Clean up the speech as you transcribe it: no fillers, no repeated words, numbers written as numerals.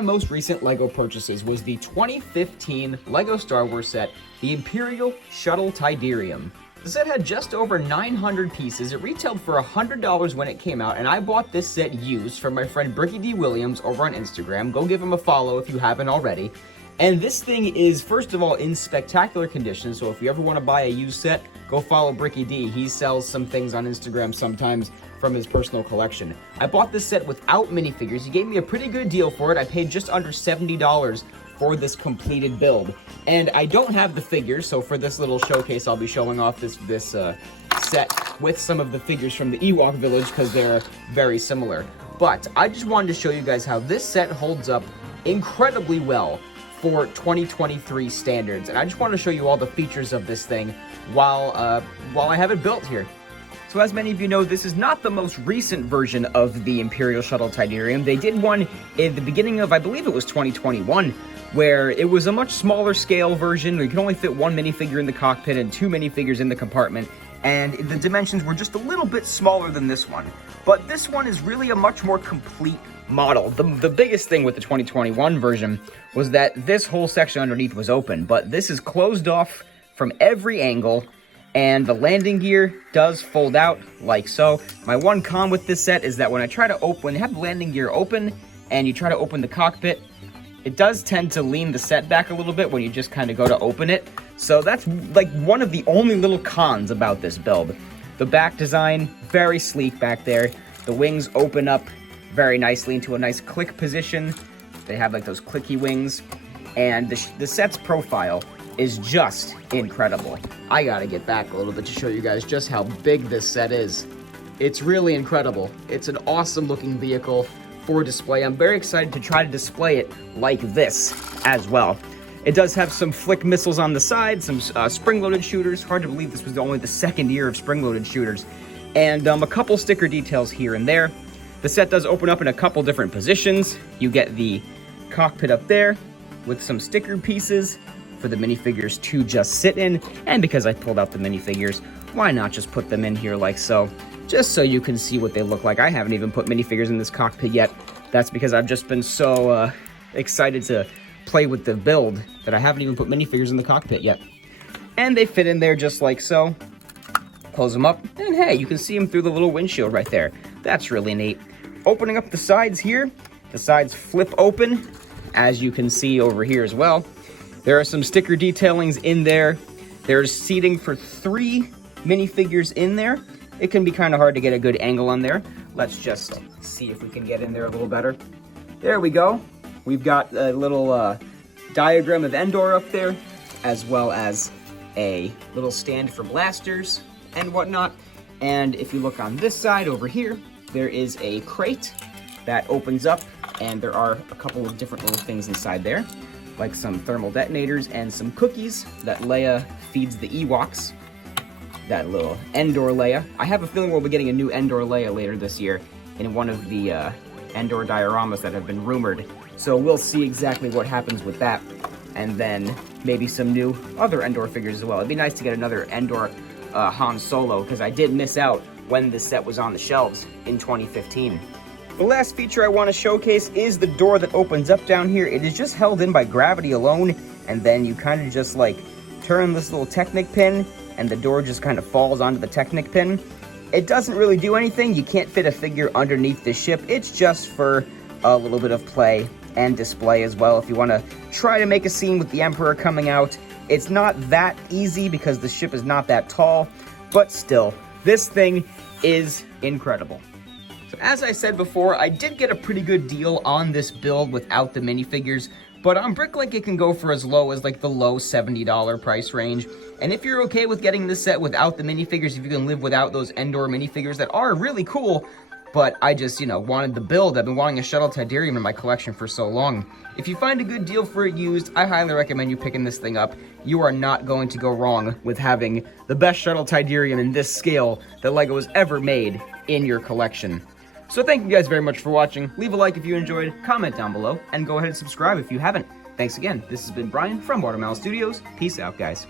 my most recent LEGO purchases was the 2015 LEGO Star Wars set, the Imperial Shuttle Tyderium. The set had just over 900 pieces. It retailed for $100 when it came out, and I bought this set used from my friend Bricky D. Williams over on Instagram. Go give him a follow if you haven't already. And this thing is, first of all, in spectacular condition, so if you ever want to buy a used set, go follow Bricky D. He sells some things on Instagram sometimes from his personal collection. I bought this set without minifigures. He gave me a pretty good deal for it. I paid just under $70 for this completed build. And I don't have the figures, so for this little showcase, I'll be showing off this set with some of the figures from the Ewok Village because they're very similar. But I just wanted to show you guys how this set holds up incredibly well for 2023 standards. And I just want to show you all the features of this thing while I have it built here. So as many of you know, this is not the most recent version of the Imperial Shuttle Tyderium. They did one in the beginning of, I believe it was 2021, where it was a much smaller scale version. You can only fit one minifigure in the cockpit and two minifigures in the compartment, and the dimensions were just a little bit smaller than this one. But this one is really a much more complete model. The biggest thing with the 2021 version was that this whole section underneath was open, but this is closed off from every angle, and the landing gear does fold out like so. My one con with this set is that when you have the landing gear open and you try to open the cockpit, it does tend to lean the set back a little bit when you just kind of go to open it. So that's like one of the only little cons about this build. The back design, very sleek back there. The wings open up very nicely into a nice click position. They have like those clicky wings. And the set's profile is just incredible. I gotta get back a little bit to show you guys just how big this set is. It's really incredible. It's an awesome looking vehicle for display. I'm very excited to try to display it like this as well. It does have some flick missiles on the side, some spring-loaded shooters. Hard to believe this was only the second year of spring-loaded shooters. And a couple sticker details here and there. The set does open up in a couple different positions. You get the cockpit up there with some sticker pieces for the minifigures to just sit in. And because I pulled out the minifigures, why not just put them in here like so? Just so you can see what they look like. I haven't even put minifigures in this cockpit yet. That's because I've just been so excited to play with the build that I haven't even put minifigures in the cockpit yet. And they fit in there just like so. Close them up, and hey, you can see them through the little windshield right there. That's really neat. Opening up the sides here, the sides flip open, as you can see over here as well. There are some sticker detailings in there. There's seating for 3 minifigures in there. It can be kind of hard to get a good angle on there. Let's just see if we can get in there a little better. There we go. We've got a little diagram of Endor up there, as well as a little stand for blasters and whatnot. And if you look on this side over here, there is a crate that opens up, and there are a couple of different little things inside there, like some thermal detonators and some cookies that Leia feeds the Ewoks. That little Endor Leia. I have a feeling we'll be getting a new Endor Leia later this year in one of the Endor dioramas that have been rumored. So we'll see exactly what happens with that. And then maybe some new other Endor figures as well. It'd be nice to get another Endor Han Solo, because I did miss out when this set was on the shelves in 2015. The last feature I want to showcase is the door that opens up down here. It is just held in by gravity alone, and then you kind of just like turn this little Technic pin, and the door just kind of falls onto the Technic pin. It doesn't really do anything. You can't fit a figure underneath the ship. It's just for a little bit of play and display as well. If you want to try to make a scene with the Emperor coming out, it's not that easy because the ship is not that tall, but still, this thing is incredible. So as I said before, I did get a pretty good deal on this build without the minifigures, but on Bricklink it can go for as low as like the low $70 price range. And if you're okay with getting this set without the minifigures, if you can live without those Endor minifigures that are really cool, but I just, wanted the build. I've been wanting a Shuttle Tyderium in my collection for so long. If you find a good deal for it used, I highly recommend you picking this thing up. You are not going to go wrong with having the best Shuttle Tyderium in this scale that LEGO has ever made in your collection. So thank you guys very much for watching. Leave a like if you enjoyed, comment down below, and go ahead and subscribe if you haven't. Thanks again. This has been Brian from Watermelon Studios. Peace out, guys.